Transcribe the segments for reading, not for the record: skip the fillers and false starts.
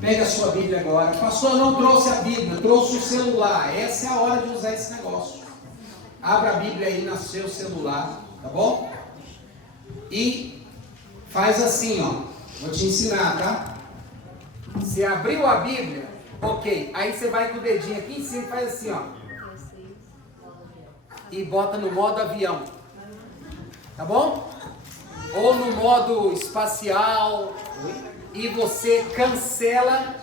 Pega a sua Bíblia agora. Pastor, não trouxe a Bíblia, trouxe o celular. Essa é a hora de usar esse negócio. Abra a Bíblia aí no seu celular, tá bom? E faz assim, ó. Vou te ensinar, tá? Você abriu a Bíblia, ok. Aí você vai com o dedinho aqui em cima e faz assim, ó. E bota no modo avião. Tá bom? Ou no modo espacial. E você cancela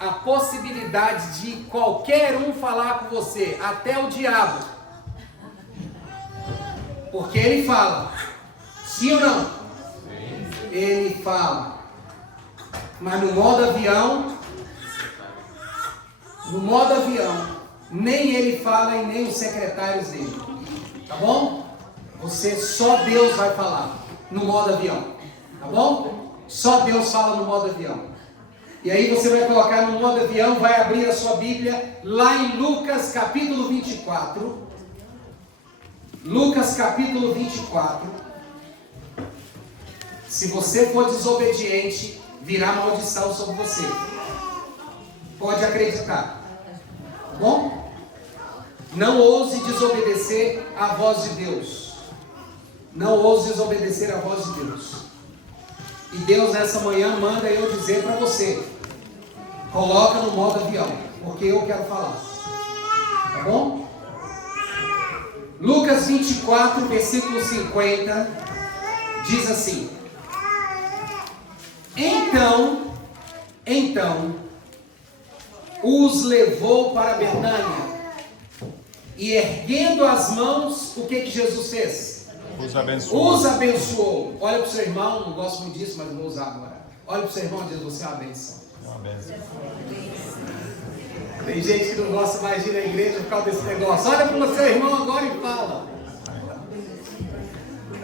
a possibilidade de qualquer um falar com você, até o diabo. Porque ele fala. Sim ou não? Ele fala. Mas no modo avião, nem ele fala e nem os secretários dele. Tá bom? Só Deus vai falar no modo avião. Tá bom? Só Deus fala no modo avião. E aí você vai colocar no modo avião, vai abrir a sua Bíblia lá em Lucas capítulo 24. Lucas capítulo 24. Se você for desobediente, virá maldição sobre você. Pode acreditar. Tá bom? Não ouse desobedecer à voz de Deus. Não ouse desobedecer à voz de Deus. E Deus nessa manhã manda eu dizer para você: coloca no modo avião, porque eu quero falar. Tá bom? Lucas 24, versículo 50, diz assim: Então, os levou para Betânia, e erguendo as mãos, o que Jesus fez? Os abençoou. Os abençoou. Olha para o seu irmão, não gosto muito disso, mas vou usar agora. Olha para o seu irmão e diz: você é uma benção. Uma benção. Tem gente que não gosta mais de ir na igreja por causa desse negócio. Olha para o seu irmão agora e fala.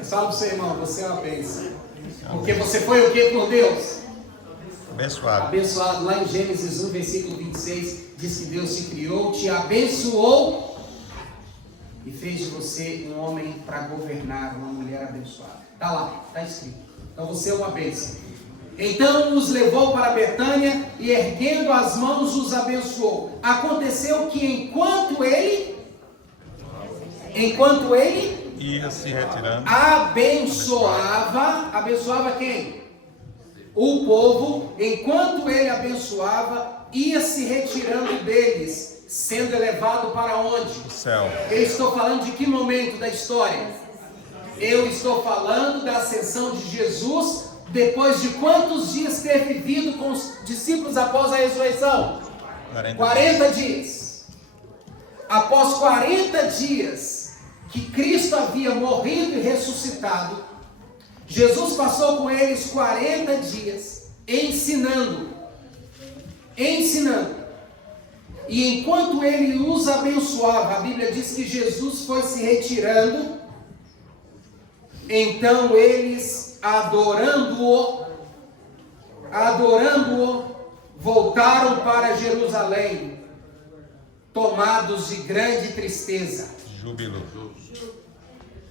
Fala para o seu irmão: você é uma benção. Porque você foi o que por Deus? Abençoado. Abençoado. Lá em Gênesis 1, versículo 26, diz que Deus te criou, te abençoou e fez de você um homem para governar, uma mulher abençoada. Está lá, está escrito. Então você é uma bênção. Então os levou para Betânia e erguendo as mãos os abençoou. Aconteceu que enquanto ele ia se retirando, abençoava quem? O povo. Enquanto ele abençoava, ia se retirando deles, sendo elevado para onde? o céu. Eu estou falando de que momento da história? Eu estou falando da ascensão de Jesus, depois de quantos dias ter vivido com os discípulos após a ressurreição? 40 dias. Após 40 dias que Cristo havia morrido e ressuscitado, Jesus passou com eles 40 dias ensinando. E enquanto ele os abençoava, a Bíblia diz que Jesus foi se retirando. Então eles, adorando-o, voltaram para Jerusalém, tomados de grande tristeza. Júbilo.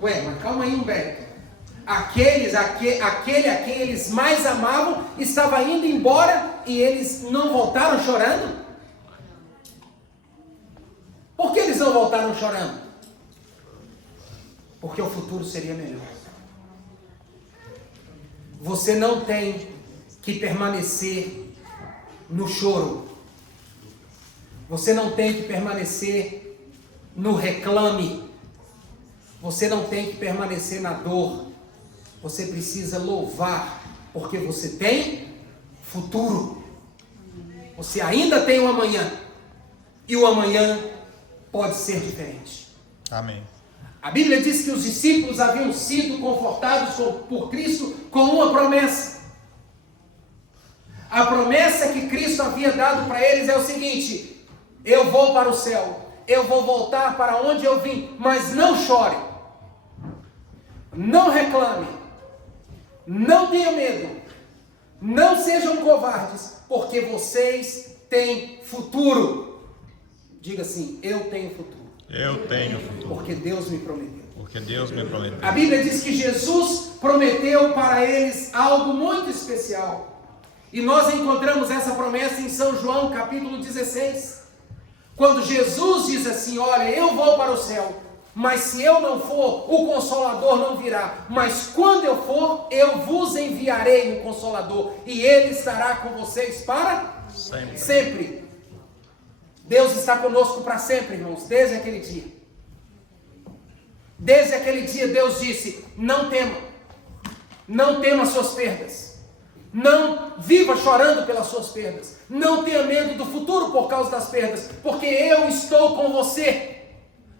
Ué, mas calma aí, Humberto. Aquele a quem eles mais amavam estava indo embora e eles não voltaram chorando? Por que eles não voltaram chorando? Porque o futuro seria melhor. Você não tem que permanecer no choro. Você não tem que permanecer no reclame. Você não tem que permanecer na dor. Você precisa louvar, porque você tem futuro. Você ainda tem o amanhã. E o amanhã pode ser diferente. Amém. A Bíblia diz que os discípulos haviam sido confortados por Cristo com uma promessa. A promessa que Cristo havia dado para eles é o seguinte: eu vou para o céu, eu vou voltar para onde eu vim, mas não chore, não reclame, não tenha medo, não sejam covardes, porque vocês têm futuro. Diga assim: eu tenho futuro. Eu tenho futuro. Porque Deus me prometeu. Porque Deus me prometeu. A Bíblia diz que Jesus prometeu para eles algo muito especial. E nós encontramos essa promessa em São João, capítulo 16. Quando Jesus diz assim: olha, eu vou para o céu, mas se eu não for, o Consolador não virá. Mas quando eu for, eu vos enviarei um Consolador, e ele estará com vocês para sempre. Deus está conosco para sempre, irmãos, desde aquele dia. Desde aquele dia Deus disse: não tema suas perdas. Não viva chorando pelas suas perdas. Não tenha medo do futuro por causa das perdas, porque eu estou com você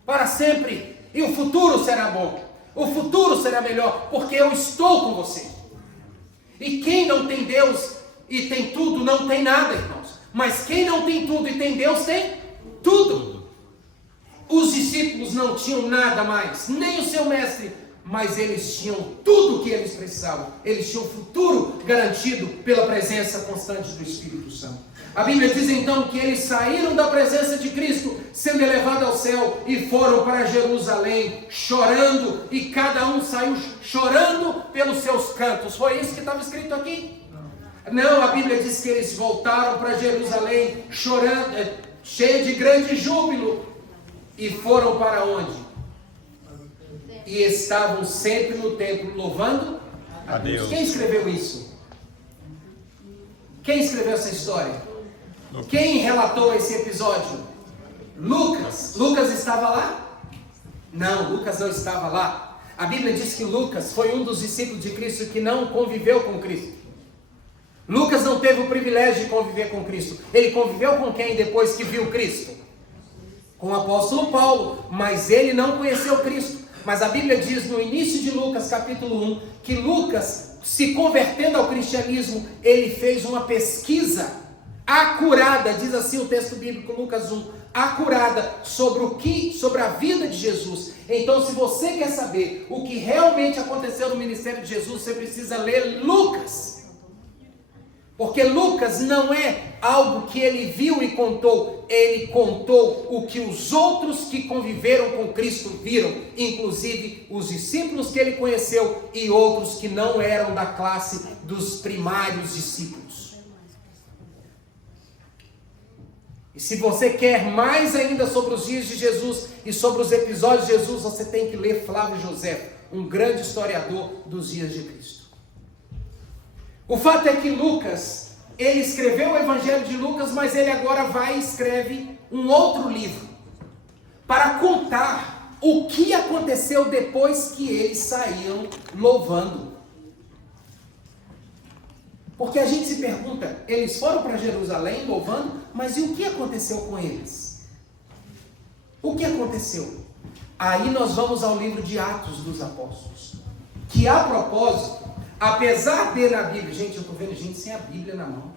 para sempre. E o futuro será bom. O futuro será melhor, porque eu estou com você. E quem não tem Deus e tem tudo, não tem nada, irmãos. Mas quem não tem tudo e tem Deus, tem tudo. Os discípulos não tinham nada mais, nem o seu mestre, mas eles tinham tudo o que eles precisavam. Eles tinham o futuro garantido pela presença constante do Espírito Santo. A Bíblia diz então que eles saíram da presença de Cristo, sendo elevados ao céu, e foram para Jerusalém, chorando, e cada um saiu chorando pelos seus cantos. Foi isso que estava escrito aqui? Não, a Bíblia diz que eles voltaram para Jerusalém, chorando, cheio de grande júbilo, e foram para onde? E estavam sempre no templo louvando a Deus. Quem escreveu isso? Quem escreveu essa história? Quem relatou esse episódio? Lucas. Lucas estava lá? Não, Lucas não estava lá. A Bíblia diz que Lucas foi um dos discípulos de Cristo que não conviveu com Cristo. Lucas não teve o privilégio de conviver com Cristo. Ele conviveu com quem depois que viu Cristo? Com o apóstolo Paulo, mas ele não conheceu Cristo. Mas a Bíblia diz no início de Lucas capítulo 1, que Lucas, se convertendo ao cristianismo, ele fez uma pesquisa acurada, diz assim o texto bíblico, Lucas 1, acurada sobre a vida de Jesus. Então, se você quer saber o que realmente aconteceu no ministério de Jesus, você precisa ler Lucas. Porque Lucas não é algo que ele viu e contou, ele contou o que os outros que conviveram com Cristo viram, inclusive os discípulos que ele conheceu e outros que não eram da classe dos primários discípulos. E se você quer mais ainda sobre os dias de Jesus e sobre os episódios de Jesus, você tem que ler Flávio José, um grande historiador dos dias de Cristo. O fato é que Lucas, ele escreveu o Evangelho de Lucas, mas ele agora vai e escreve um outro livro para contar o que aconteceu depois que eles saíram louvando. Porque a gente se pergunta, eles foram para Jerusalém louvando, mas e o que aconteceu com eles? O que aconteceu? Aí nós vamos ao livro de Atos dos Apóstolos, que a propósito, apesar de na Bíblia, gente, eu estou vendo gente sem a Bíblia na mão,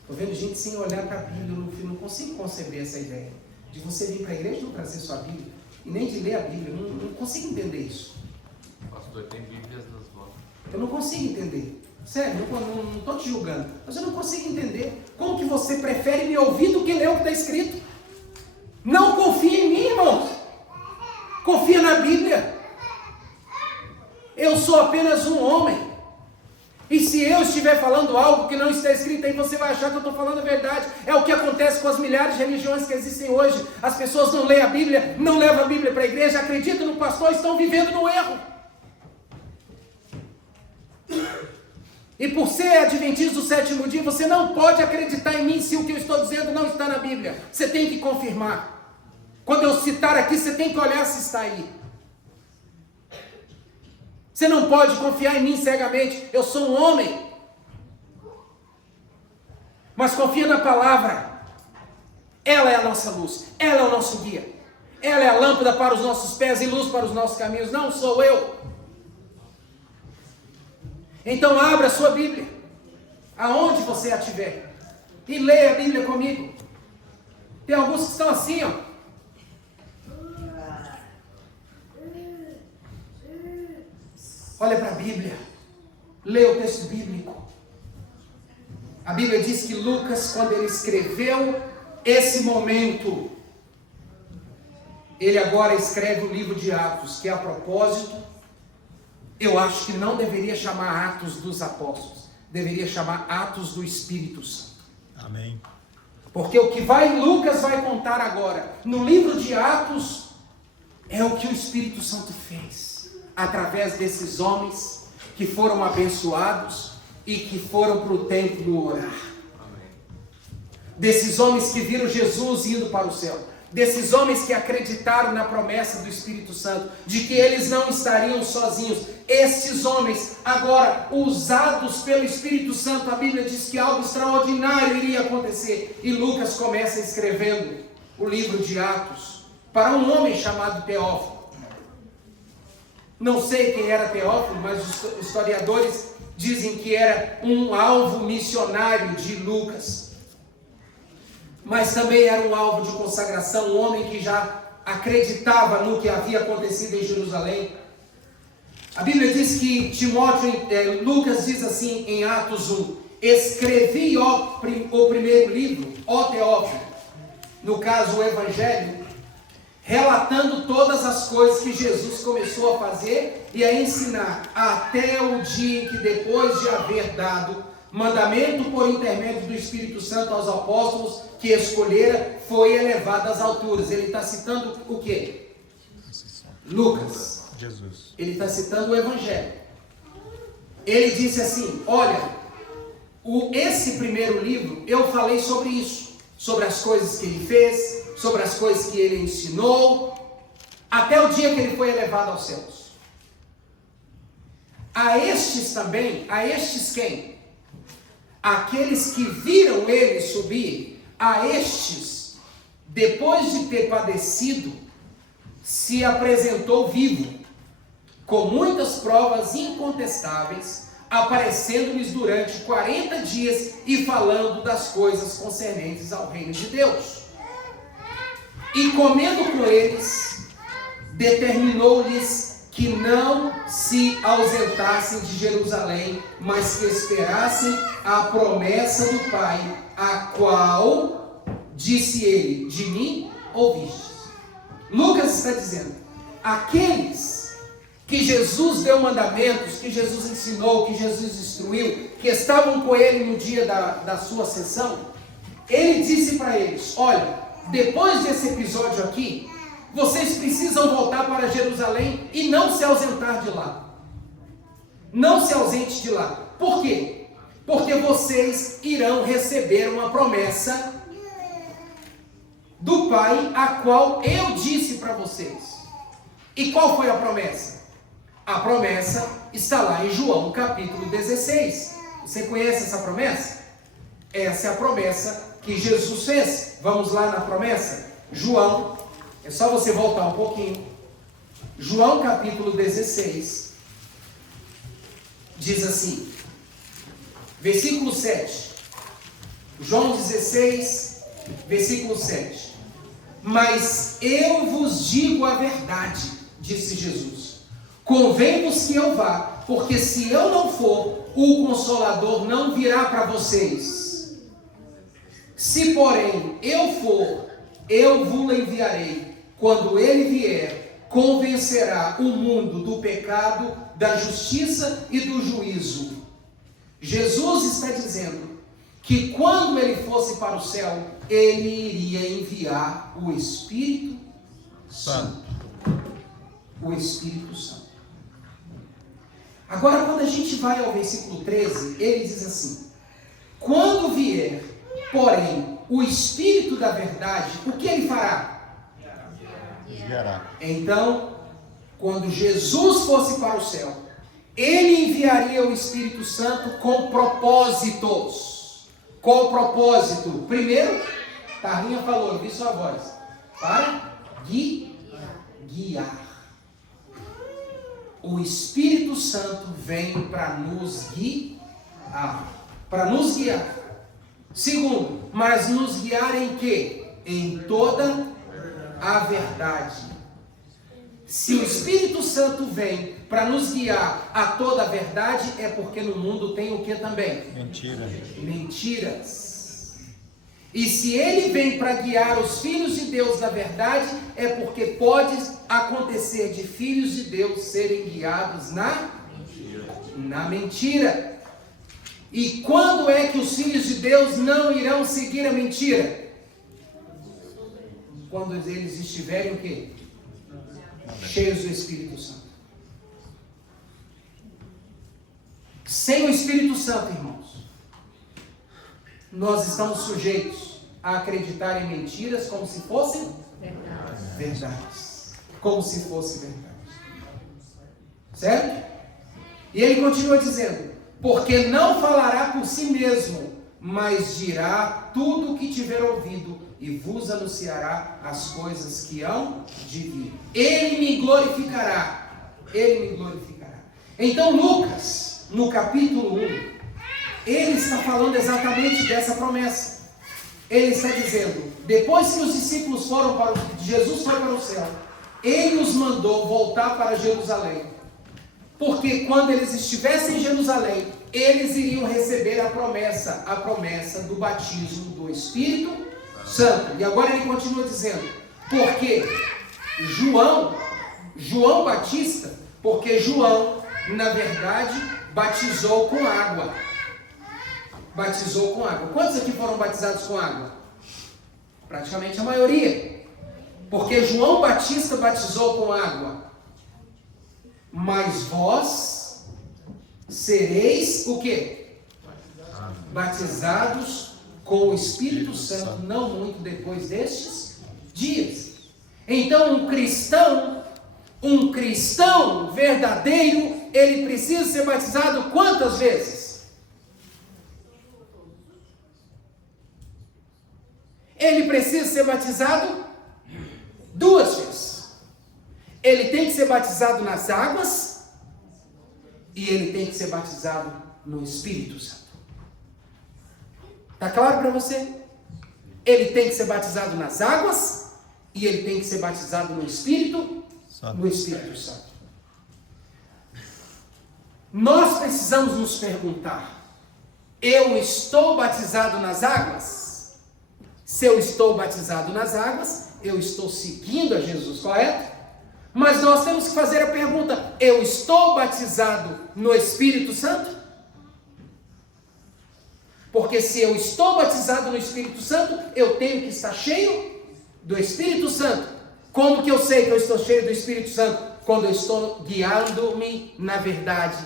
estou vendo gente sem olhar para a Bíblia, eu não consigo conceber essa ideia, de você vir para a igreja e não trazer sua Bíblia, e nem de ler a Bíblia, não consigo entender isso. Pastor, tem Bíblias das vozes. Eu não consigo entender, sério, não estou te julgando, mas eu não consigo entender, como que você prefere me ouvir do que ler o que está escrito? Não confia em mim, irmãos, confia na Bíblia. Eu sou apenas um homem. E se eu estiver falando algo que não está escrito aí, você vai achar que eu estou falando a verdade. É o que acontece com as milhares de religiões que existem hoje. As pessoas não leem a Bíblia, não levam a Bíblia para a igreja, acreditam no pastor e estão vivendo no erro. E por ser adventista do sétimo dia, você não pode acreditar em mim se o que eu estou dizendo não está na Bíblia. Você tem que confirmar. Quando eu citar aqui, você tem que olhar se está aí. Você não pode confiar em mim cegamente, eu sou um homem. Mas confia na palavra. Ela é a nossa luz, ela é o nosso guia. Ela é a lâmpada para os nossos pés e luz para os nossos caminhos, não sou eu. Então abra a sua Bíblia, aonde você a tiver, e leia a Bíblia comigo. Tem alguns que estão assim, ó. Olha para a Bíblia, leia o texto bíblico. A Bíblia diz que Lucas, quando ele escreveu esse momento, ele agora escreve o livro de Atos, que a propósito, eu acho que não deveria chamar Atos dos Apóstolos, deveria chamar Atos do Espírito Santo. Amém. Porque o que Lucas vai contar agora, no livro de Atos, é o que o Espírito Santo fez, através desses homens que foram abençoados e que foram para o templo orar. Desses homens que viram Jesus indo para o céu. Desses homens que acreditaram na promessa do Espírito Santo, de que eles não estariam sozinhos. Estes homens, agora usados pelo Espírito Santo, a Bíblia diz que algo extraordinário iria acontecer. E Lucas começa escrevendo o livro de Atos para um homem chamado Teófilo. Não sei quem era Teófilo, mas os historiadores dizem que era um alvo missionário de Lucas. Mas também era um alvo de consagração, um homem que já acreditava no que havia acontecido em Jerusalém. A Bíblia diz que Lucas diz assim em Atos 1, escrevi o primeiro livro, ó Teófilo, no caso o Evangelho, relatando todas as coisas que Jesus começou a fazer e a ensinar, até o dia em que, depois de haver dado mandamento por intermédio do Espírito Santo aos apóstolos que escolhera, foi elevado às alturas. Ele está citando o quê? Lucas. Jesus. Ele está citando o Evangelho. Ele disse assim, olha, esse primeiro livro, eu falei sobre isso, sobre as coisas que ele fez, sobre as coisas que ele ensinou, até o dia que ele foi elevado aos céus. A estes também, a estes quem? Aqueles que viram ele subir, a estes, depois de ter padecido, se apresentou vivo, com muitas provas incontestáveis, aparecendo-lhes durante 40 dias e falando das coisas concernentes ao reino de Deus. E comendo com eles, determinou-lhes que não se ausentassem de Jerusalém, mas que esperassem a promessa do Pai, a qual, disse ele, de mim ouvistes. Lucas está dizendo, aqueles que Jesus deu mandamentos, que Jesus ensinou, que Jesus instruiu, que estavam com ele no dia da sua ascensão, ele disse para eles, olha, depois desse episódio aqui, vocês precisam voltar para Jerusalém e não se ausentar de lá. Não se ausente de lá. Por quê? Porque vocês irão receber uma promessa do Pai, a qual eu disse para vocês. E qual foi a promessa? A promessa está lá em João capítulo 16. Você conhece essa promessa? Essa é a promessa que Jesus fez. Vamos lá na promessa? João, é só você voltar um pouquinho. João capítulo 16, diz assim, versículo 7. João 16, versículo 7. Mas eu vos digo a verdade, disse Jesus. Convém-vos que eu vá, porque se eu não for, o Consolador não virá para vocês. Se, porém, eu for, eu vos enviarei. Quando ele vier, convencerá o mundo do pecado, da justiça e do juízo. Jesus está dizendo que quando ele fosse para o céu, ele iria enviar o Espírito Santo. O Espírito Santo. Agora, quando a gente vai ao versículo 13, ele diz assim, quando vier, porém, o Espírito da verdade, o que ele fará? Guiará. Então, quando Jesus fosse para o céu, ele enviaria o Espírito Santo com propósitos. Qual propósito? Primeiro, Tarrinha falou, eu vi sua voz. Para guiar. O Espírito Santo vem para nos guiar. Para nos guiar. Segundo, mas nos guiar em quê? Em toda a verdade. Se o Espírito Santo vem para nos guiar a toda a verdade, é porque no mundo tem o que também? Mentira. Mentiras. E se ele vem para guiar os filhos de Deus na verdade, é porque pode acontecer de filhos de Deus serem guiados na mentira. E quando é que os filhos de Deus não irão seguir a mentira? Quando eles estiverem o quê? Cheios do Espírito Santo. Sem o Espírito Santo, irmãos, nós estamos sujeitos a acreditar em mentiras como se fossem verdades. Como se fossem verdades. Certo? E ele continua dizendo: porque não falará por si mesmo, mas dirá tudo o que tiver ouvido e vos anunciará as coisas que hão de vir. Ele me glorificará. Ele me glorificará. Então Lucas, no capítulo 1, ele está falando exatamente dessa promessa. Ele está dizendo, depois que os discípulos foram para Jesus foi para o céu, ele os mandou voltar para Jerusalém. Porque quando eles estivessem em Jerusalém, eles iriam receber a promessa do batismo do Espírito Santo. E agora ele continua dizendo, porque João Batista, porque João, na verdade, batizou com água. Batizou com água. Quantos aqui foram batizados com água? Praticamente a maioria. Porque João Batista batizou com água. Mas vós sereis o quê? Batizados com o Espírito Santo, não muito depois destes dias. Então um cristão verdadeiro, ele precisa ser batizado quantas vezes? Ele precisa ser batizado 2 vezes. Ele tem que ser batizado nas águas e ele tem que ser batizado no Espírito Santo. Está claro para você? Ele tem que ser batizado nas águas e ele tem que ser batizado no Espírito Santo. Nós precisamos nos perguntar: eu estou batizado nas águas? Se eu estou batizado nas águas, eu estou seguindo a Jesus, correto? Mas nós temos que fazer a pergunta: eu estou batizado no Espírito Santo? Porque se eu estou batizado no Espírito Santo, eu tenho que estar cheio do Espírito Santo. Como que eu sei que eu estou cheio do Espírito Santo? Quando eu estou guiando-me na verdade.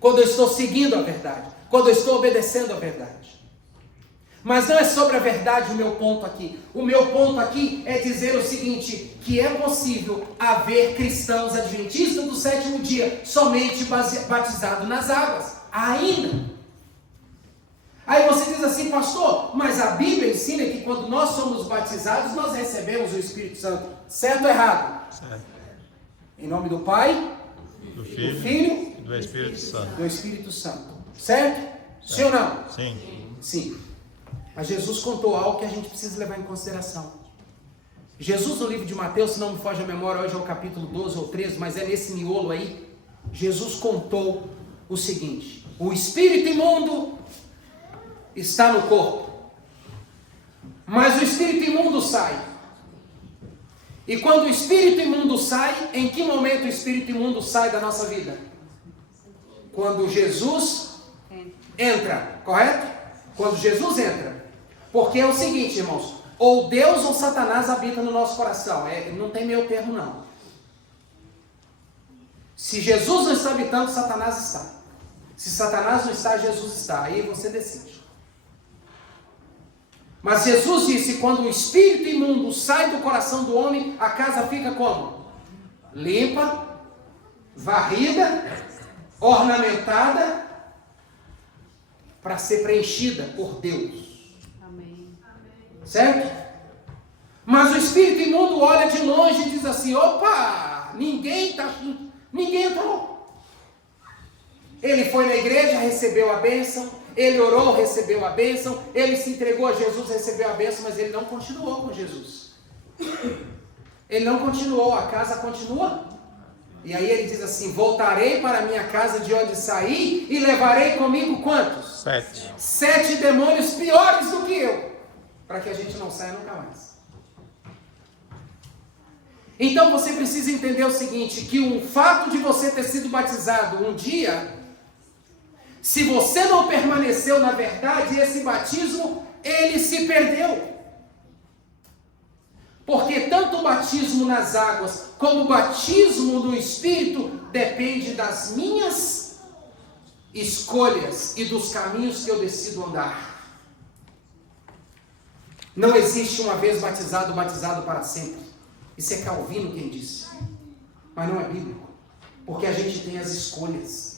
Quando eu estou seguindo a verdade. Quando eu estou obedecendo a verdade. Mas não é sobre a verdade o meu ponto aqui. O meu ponto aqui é dizer o seguinte, que é possível haver cristãos adventistas do 7º dia somente batizados nas águas. Ainda. Aí você diz assim, pastor, mas a Bíblia ensina que quando nós somos batizados, nós recebemos o Espírito Santo. Certo ou errado? Certo. Em nome do Pai, Do Filho e do Espírito Santo. do Espírito Santo. Certo? Sim ou não? Sim. Sim. Mas Jesus contou algo que a gente precisa levar em consideração. Jesus, no livro de Mateus, se não me foge a memória, hoje é o capítulo 12 ou 13, mas é nesse miolo aí, Jesus contou o seguinte: o espírito imundo está no corpo, mas o espírito imundo sai. E quando o espírito imundo sai, em que momento o espírito imundo sai da nossa vida? Quando Jesus entra, correto? Quando Jesus entra. Porque é o seguinte, irmãos, ou Deus ou Satanás habita no nosso coração. Não tem meio termo, não. Se Jesus não está habitando, Satanás está. Se Satanás não está, Jesus está. Aí você decide. Mas Jesus disse, quando o espírito imundo sai do coração do homem, a casa fica como? Limpa, varrida, ornamentada, para ser preenchida por Deus. Amém. Certo? Mas o espírito imundo olha de longe e diz assim, opa, ninguém entrou. Ele foi na igreja, recebeu a bênção, ele orou, recebeu a bênção, ele se entregou a Jesus, recebeu a bênção, mas ele não continuou com Jesus. Ele não continuou, a casa continua. E aí ele diz assim, voltarei para a minha casa de onde saí e levarei comigo quantos? 7. 7 demônios piores do que eu, para que a gente não saia nunca mais. Então você precisa entender o seguinte, que o fato de você ter sido batizado um dia Se você não permaneceu na verdade, esse batismo, ele se perdeu. Porque tanto o batismo nas águas como o batismo no Espírito depende das minhas escolhas e dos caminhos que eu decido andar. Não existe uma vez batizado para sempre. Isso é Calvino quem disse. Mas não é bíblico. Porque a gente tem as escolhas.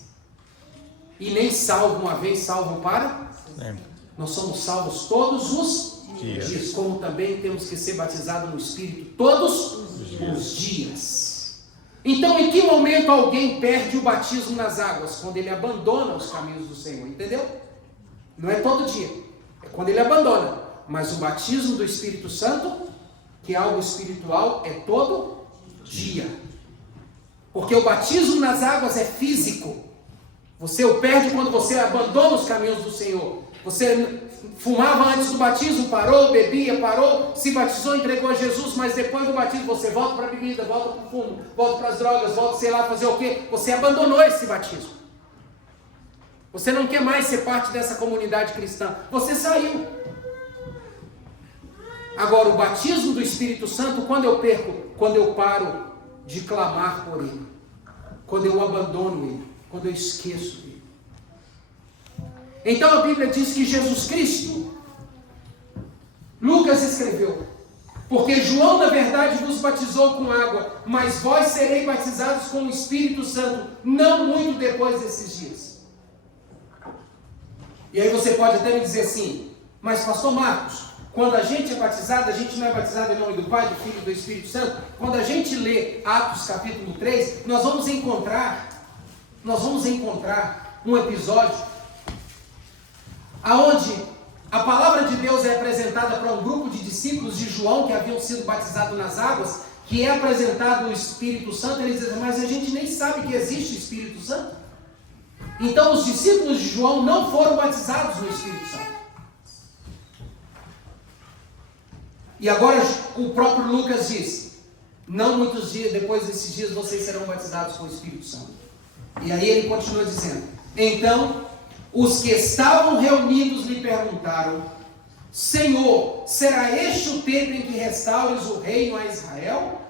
E nem salvo uma vez, salvo para sempre. Nós somos salvos todos os dias. Como também temos que ser batizados no Espírito todos os dias. Então, em que momento alguém perde o batismo nas águas? Quando ele abandona os caminhos do Senhor. Entendeu? Não é todo dia. É quando ele abandona. Mas o batismo do Espírito Santo, que é algo espiritual, é todo dia. Porque o batismo nas águas é físico. Você o perde quando você abandona os caminhos do Senhor. Você fumava antes do batismo, parou, bebia, parou, se batizou, entregou a Jesus, mas depois do batismo você volta para a bebida, volta para o fumo, volta para as drogas, volta, sei lá, fazer o quê? Você abandonou esse batismo. Você não quer mais ser parte dessa comunidade cristã. Você saiu. Agora, o batismo do Espírito Santo, quando eu perco? Quando eu paro de clamar por Ele. Quando eu abandono Ele. Quando eu esqueço dele. Então a Bíblia diz que Jesus Cristo, Lucas escreveu, porque João na verdade vos batizou com água, mas vós sereis batizados com o Espírito Santo, não muito depois desses dias. E aí você pode até me dizer assim, mas pastor Marcos, quando a gente é batizado, a gente não é batizado em nome do Pai, do Filho e do Espírito Santo. Quando a gente lê Atos capítulo 3, nós vamos encontrar um episódio aonde a palavra de Deus é apresentada para um grupo de discípulos de João que haviam sido batizados nas águas, que é apresentado o Espírito Santo. Eles dizem, mas a gente nem sabe que existe o Espírito Santo. Então os discípulos de João não foram batizados no Espírito Santo. E agora o próprio Lucas diz, não muitos dias depois desses dias vocês serão batizados com o Espírito Santo. E aí ele continua dizendo, então os que estavam reunidos lhe perguntaram, Senhor, será este o tempo em que restaures o reino a Israel?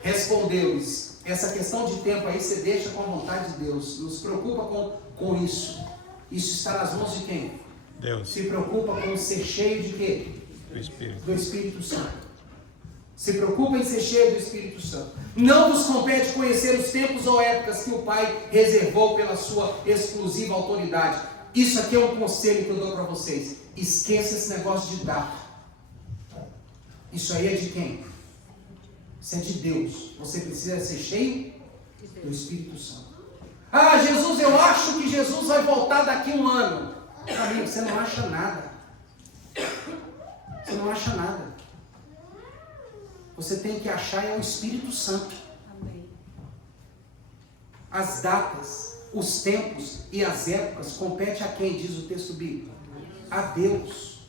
Respondeu-lhes, essa questão de tempo aí você deixa com a vontade de Deus, não se preocupa com isso. Isso está nas mãos de quem? Deus. Se preocupa com ser cheio de quê? Do Espírito Santo. Se preocupa em ser cheio do Espírito Santo. Não vos compete conhecer os tempos ou épocas que o Pai reservou pela sua exclusiva autoridade. Isso aqui é um conselho que eu dou para vocês. Esqueça esse negócio de data. Isso aí é de quem? Isso é de Deus. Você precisa ser cheio do Espírito Santo. Ah, Jesus, eu acho que Jesus vai voltar daqui a um ano. Amigo, você não acha nada. Você não acha nada. Você tem que achar é o Espírito Santo. Amém. As datas, os tempos e as épocas compete a quem, diz o texto bíblico? A Deus.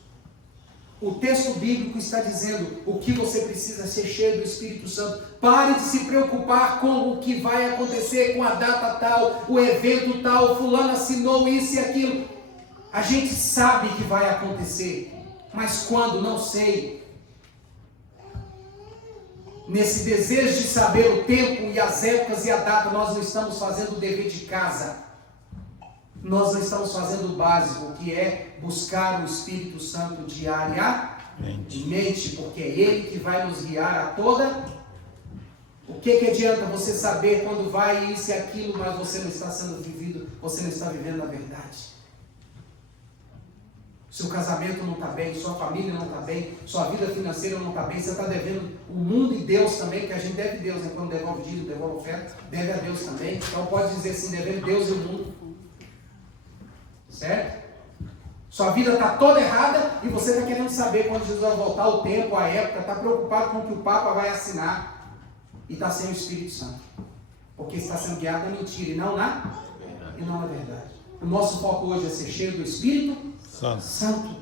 O texto bíblico está dizendo o que você precisa ser cheio do Espírito Santo. Pare de se preocupar com o que vai acontecer com a data tal, o evento tal, fulano assinou isso e aquilo. A gente sabe que vai acontecer, mas quando? Não sei. Nesse desejo de saber o tempo e as épocas e a data, nós não estamos fazendo o dever de casa. Nós não estamos fazendo o básico, que é buscar o Espírito Santo diariamente, porque é Ele que vai nos guiar a toda. O que adianta você saber quando vai isso e aquilo, mas você não está sendo vivido, você não está vivendo a verdade. Seu casamento não está bem, sua família não está bem, sua vida financeira não está bem, você está devendo o mundo e Deus também, porque a gente deve Deus, né? Quando devolve dízimo, devolve oferta, deve a Deus também. Então pode dizer assim, devendo Deus e o mundo. Certo? Sua vida está toda errada e você está querendo saber quando Jesus vai voltar, o tempo, a época, está preocupado com o que o Papa vai assinar e está sem o Espírito Santo. Porque está sendo guiado na mentira e não na verdade. O nosso foco hoje é ser cheio do Espírito Santo.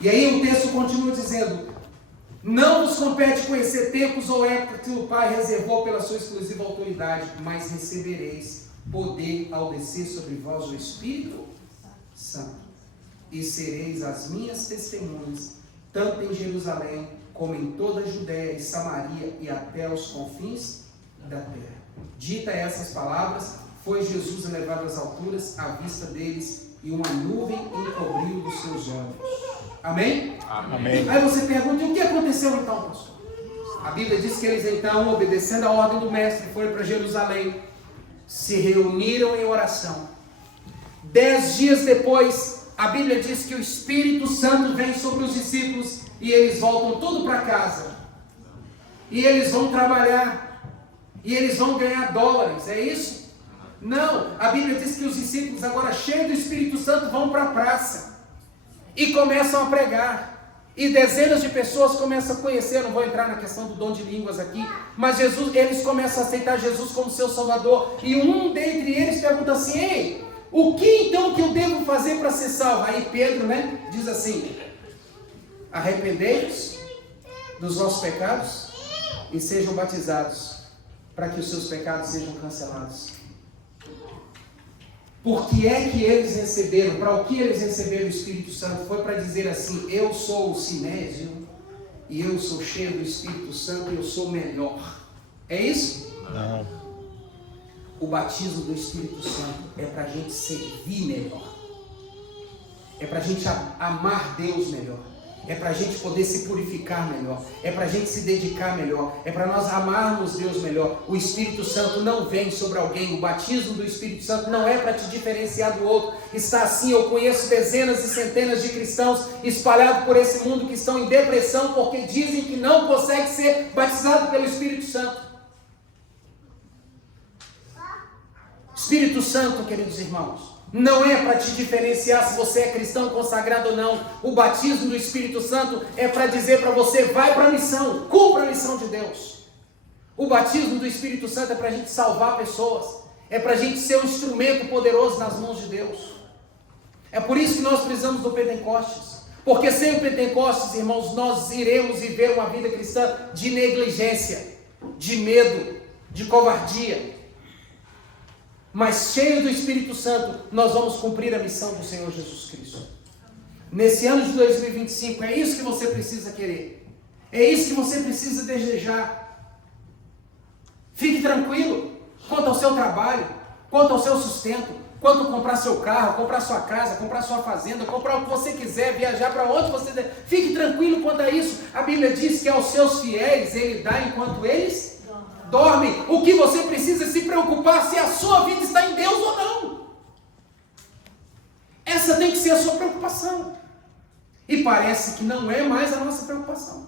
E aí o texto continua dizendo, não vos compete conhecer tempos ou épocas que o Pai reservou pela sua exclusiva autoridade, mas recebereis poder ao descer sobre vós o Espírito Santo. E sereis as minhas testemunhas, tanto em Jerusalém, como em toda a Judéia e Samaria e até os confins da terra. Dita essas palavras, foi Jesus elevado às alturas, à vista deles, e uma nuvem encobriu dos seus olhos. Amém? Amém. Aí você pergunta, e o que aconteceu então, pastor? A Bíblia diz que eles então, obedecendo a ordem do mestre, foram para Jerusalém, se reuniram em oração. 10 dias depois, a Bíblia diz que o Espírito Santo vem sobre os discípulos e eles voltam tudo para casa. E eles vão trabalhar. E eles vão ganhar dólares, é isso? Não, a Bíblia diz que os discípulos agora cheios do Espírito Santo vão para a praça. E começam a pregar. E dezenas de pessoas começam a conhecer, não vou entrar na questão do dom de línguas aqui, mas eles começam a aceitar Jesus como seu Salvador. E um dentre eles pergunta assim, ei, o que então que eu devo fazer para ser salvo? Aí Pedro, diz assim, arrependei-vos dos vossos pecados e sejam batizados, para que os seus pecados sejam cancelados. Por que é que eles receberam? Para o que eles receberam o Espírito Santo? Foi para dizer assim, eu sou o Sinésio, e eu sou cheio do Espírito Santo, e eu sou melhor. É isso? Não. O batismo do Espírito Santo é para a gente servir melhor. É para a gente amar Deus melhor. É para a gente poder se purificar melhor. É para a gente se dedicar melhor. É para nós amarmos Deus melhor. O Espírito Santo não vem sobre alguém. O batismo do Espírito Santo não é para te diferenciar do outro. Está assim, eu conheço dezenas e centenas de cristãos espalhados por esse mundo que estão em depressão porque dizem que não conseguem ser batizados pelo Espírito Santo. Espírito Santo, queridos irmãos, não é para te diferenciar se você é cristão consagrado ou não. O batismo do Espírito Santo é para dizer para você, vai para a missão, cumpra a missão de Deus. O batismo do Espírito Santo é para a gente salvar pessoas, é para a gente ser um instrumento poderoso nas mãos de Deus. É por isso que nós precisamos do Pentecostes, porque sem o Pentecostes, irmãos, nós iremos viver uma vida cristã de negligência, de medo, de covardia. Mas cheio do Espírito Santo, nós vamos cumprir a missão do Senhor Jesus Cristo. Nesse ano de 2025, é isso que você precisa querer. É isso que você precisa desejar. Fique tranquilo quanto ao seu trabalho, quanto ao seu sustento, quanto a comprar seu carro, comprar sua casa, comprar sua fazenda, comprar o que você quiser, viajar para onde você quiser. Fique tranquilo quanto a isso. A Bíblia diz que aos seus fiéis Ele dá enquanto eles dorme. O que você precisa se preocupar se a sua vida está em Deus ou não. Essa tem que ser a sua preocupação. E parece que não é mais a nossa preocupação.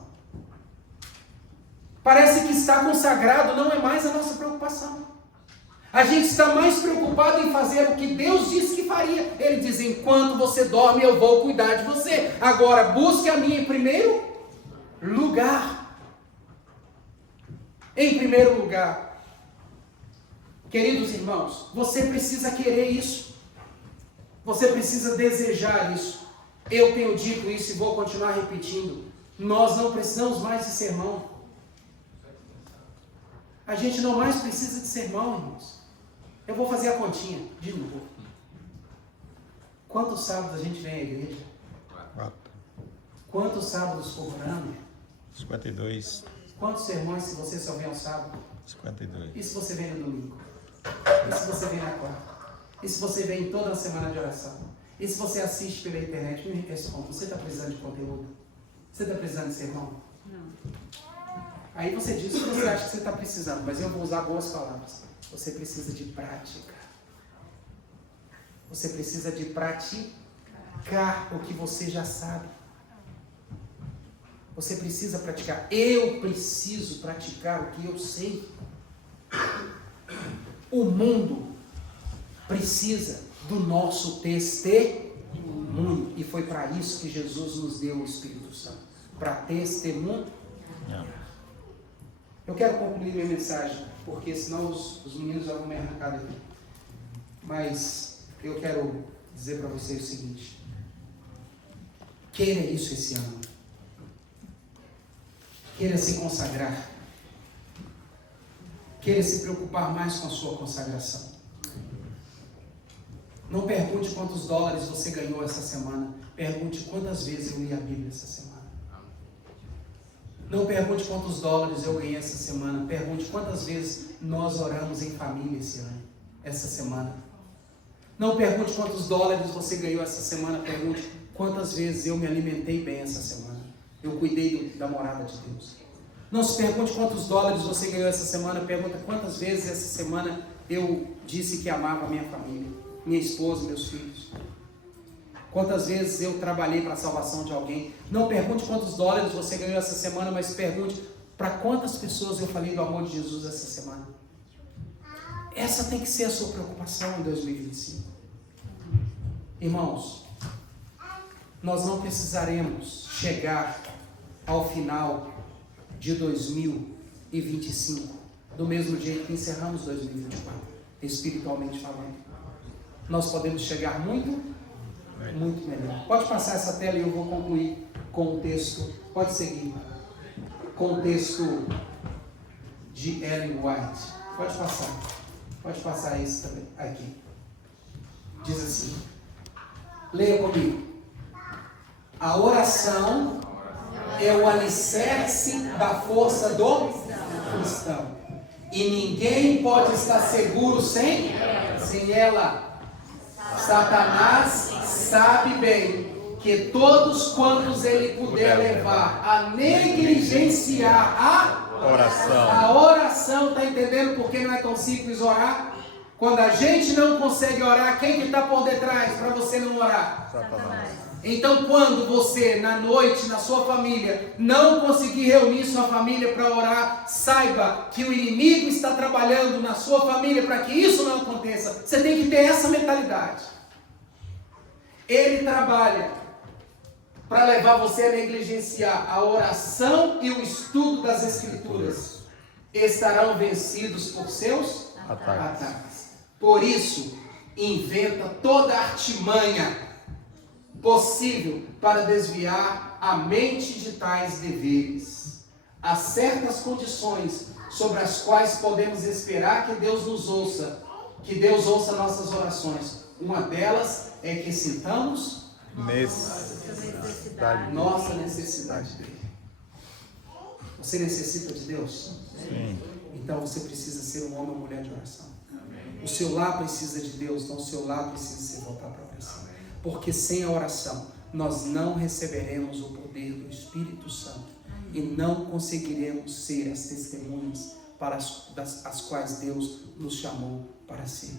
Parece que estar consagrado não é mais a nossa preocupação. A gente está mais preocupado em fazer o que Deus disse que faria. Ele diz, enquanto você dorme eu vou cuidar de você. Agora busque a mim em primeiro lugar. Em primeiro lugar, queridos irmãos, você precisa querer isso. Você precisa desejar isso. Eu tenho dito isso e vou continuar repetindo. Nós não precisamos mais de sermão. A gente não mais precisa de sermão, irmãos. Eu vou fazer a continha de novo. Quantos sábados a gente vem à igreja? 4. Quantos sábados por ano? 52. Quantos sermões se você só vem ao sábado? 52. E se você vem no domingo? E se você vem na quarta? E se você vem toda a semana de oração? E se você assiste pela internet? Me responda, você está precisando de conteúdo? Você está precisando de sermão? Não. Aí você diz o que você acha que você está precisando, mas eu vou usar boas palavras. Você precisa de prática. Você precisa de praticar o que você já sabe. Você precisa praticar. Eu preciso praticar o que eu sei. O mundo precisa do nosso testemunho. E foi para isso que Jesus nos deu o Espírito Santo. Para testemunhar. Eu quero concluir minha mensagem, porque senão os meninos já vão me arrancar daqui. Mas eu quero dizer para vocês o seguinte. Queira isso esse ano. Queira se consagrar. Queira se preocupar mais com a sua consagração. Não pergunte quantos dólares você ganhou essa semana. Pergunte quantas vezes eu li a Bíblia essa semana. Não pergunte quantos dólares eu ganhei essa semana. Pergunte quantas vezes nós oramos em família essa semana. Não pergunte quantos dólares você ganhou essa semana. Pergunte quantas vezes eu me alimentei bem essa semana. Eu cuidei da morada de Deus. Não se pergunte quantos dólares você ganhou essa semana. Pergunta quantas vezes essa semana eu disse que amava a minha família, minha esposa, meus filhos. Quantas vezes eu trabalhei para a salvação de alguém. Não pergunte quantos dólares você ganhou essa semana, mas pergunte para quantas pessoas eu falei do amor de Jesus essa semana. Essa tem que ser a sua preocupação em 2025. Irmãos, nós não precisaremos chegar ao final de 2025 do mesmo jeito que encerramos 2024, espiritualmente falando. Nós podemos chegar muito melhor. Pode passar essa tela e eu vou concluir com o texto. Pode seguir. Com o texto de Ellen White. Pode passar. Pode passar esse também. Aqui. Diz assim. Leia comigo. A oração é o alicerce da força do cristão. E ninguém pode estar seguro sem ela. Satanás sabe bem que todos quantos ele puder levar a negligenciar a oração, tá entendendo por que não é tão simples orar? Quando a gente não consegue orar, quem que está por detrás para você não orar? Satanás. Então, quando você, na noite, na sua família, não conseguir reunir sua família para orar, saiba que o inimigo está trabalhando na sua família para que isso não aconteça. Você tem que ter essa mentalidade. Ele trabalha para levar você a negligenciar a oração e o estudo das Escrituras. Estarão vencidos por seus ataques. Por isso, inventa toda a artimanha possível para desviar a mente de tais deveres. Há certas condições sobre as quais podemos esperar que Deus nos ouça, que Deus ouça nossas orações. Uma delas é que sintamos nossa necessidade dele. Você necessita de Deus? Sim. Então você precisa ser um homem ou mulher de oração. O seu lar precisa de Deus, então o seu lar precisa se voltar para a oração. Porque sem a oração, nós não receberemos o poder do Espírito Santo e não conseguiremos ser as testemunhas para as quais Deus nos chamou para ser.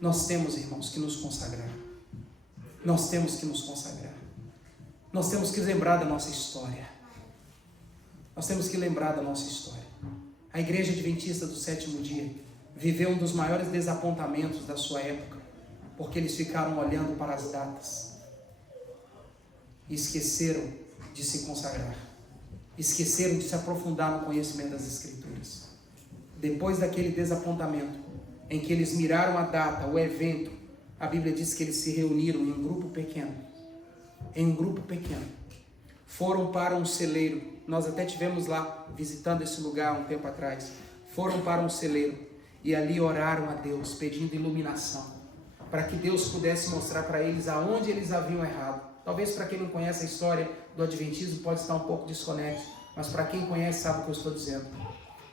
Nós temos, irmãos, que nos consagrar. Nós temos que nos consagrar. Nós temos que lembrar da nossa história. Nós temos que lembrar da nossa história. A Igreja Adventista do Sétimo Dia viveu um dos maiores desapontamentos da sua época, porque eles ficaram olhando para as datas e esqueceram de se consagrar, esqueceram de se aprofundar no conhecimento das Escrituras. Depois daquele desapontamento, em que eles miraram a data, o evento, a Bíblia diz que eles se reuniram em um grupo pequeno, foram para um celeiro. Nós até tivemos lá, visitando esse lugar um tempo atrás. Foram para um celeiro e ali oraram a Deus, pedindo iluminação, para que Deus pudesse mostrar para eles aonde eles haviam errado. Talvez para quem não conhece a história do Adventismo pode estar um pouco desconexo, mas para quem conhece sabe o que eu estou dizendo.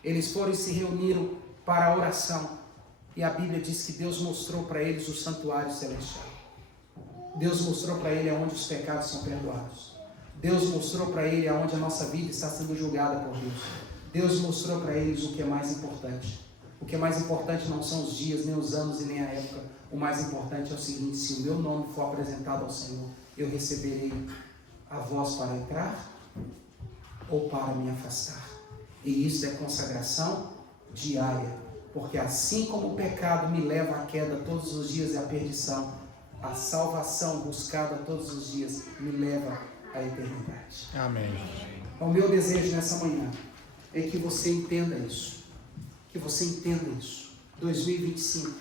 Eles foram e se reuniram para a oração, e a Bíblia diz que Deus mostrou para eles o santuário celestial. Deus mostrou para ele aonde os pecados são perdoados. Deus mostrou para ele aonde a nossa vida está sendo julgada por Deus. Deus mostrou para eles o que é mais importante. O que é mais importante não são os dias, nem os anos e nem a época. O mais importante é o seguinte: se o meu nome for apresentado ao Senhor, eu receberei a voz para entrar ou para me afastar. E isso é consagração diária. Porque assim como o pecado me leva à queda todos os dias e à perdição, a salvação buscada todos os dias me leva à eternidade. Amém. O meu desejo nessa manhã é que você entenda isso. Que você entenda isso. 2025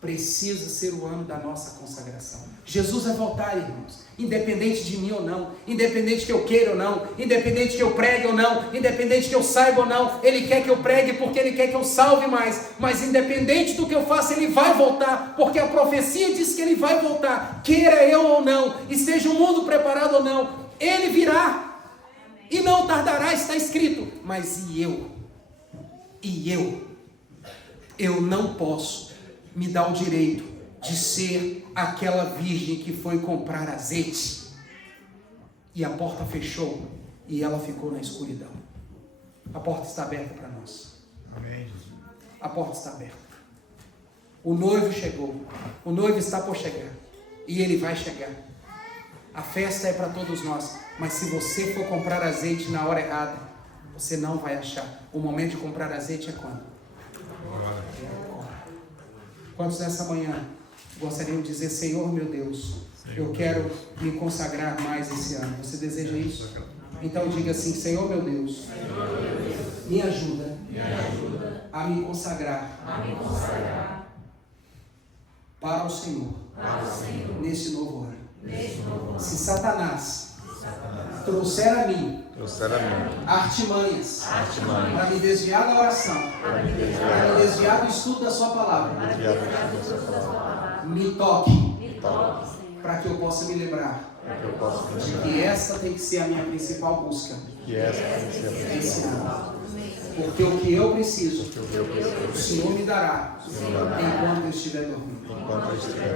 precisa ser o ano da nossa consagração. Jesus vai voltar, irmãos, independente de mim ou não, independente que eu queira ou não, independente que eu pregue ou não, independente que eu saiba ou não. Ele quer que eu pregue porque Ele quer que eu salve mais, mas independente do que eu faça, Ele vai voltar, porque a profecia diz que Ele vai voltar, queira eu ou não, esteja o mundo preparado ou não, Ele virá, e não tardará, está escrito. Mas eu não posso me dar o direito de ser aquela virgem que foi comprar azeite e a porta fechou e ela ficou na escuridão. A porta está aberta para nós. Amém, Jesus. A porta está aberta. O noivo chegou. O noivo está por chegar. E ele vai chegar. A festa é para todos nós. Mas se você for comprar azeite na hora errada, você não vai achar. O momento de comprar azeite é quando? Quantos nessa manhã gostariam de dizer: Senhor meu Deus, eu quero me consagrar mais esse ano? Você deseja isso? Então diga assim: Senhor meu Deus, me ajuda a me consagrar para o Senhor nesse novo ano. Se Satanás trouxer a mim artimanhas para me desviar da oração, para me desviar do estudo da sua palavra, me toque para que eu possa me lembrar de que essa tem que ser a minha principal busca esse ano. Porque o que eu preciso, o Senhor me dará enquanto eu estiver dormindo.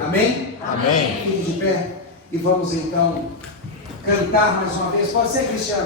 Amém? Amém. Fique de pé e vamos então cantar mais uma vez. Pode ser, Cristiano?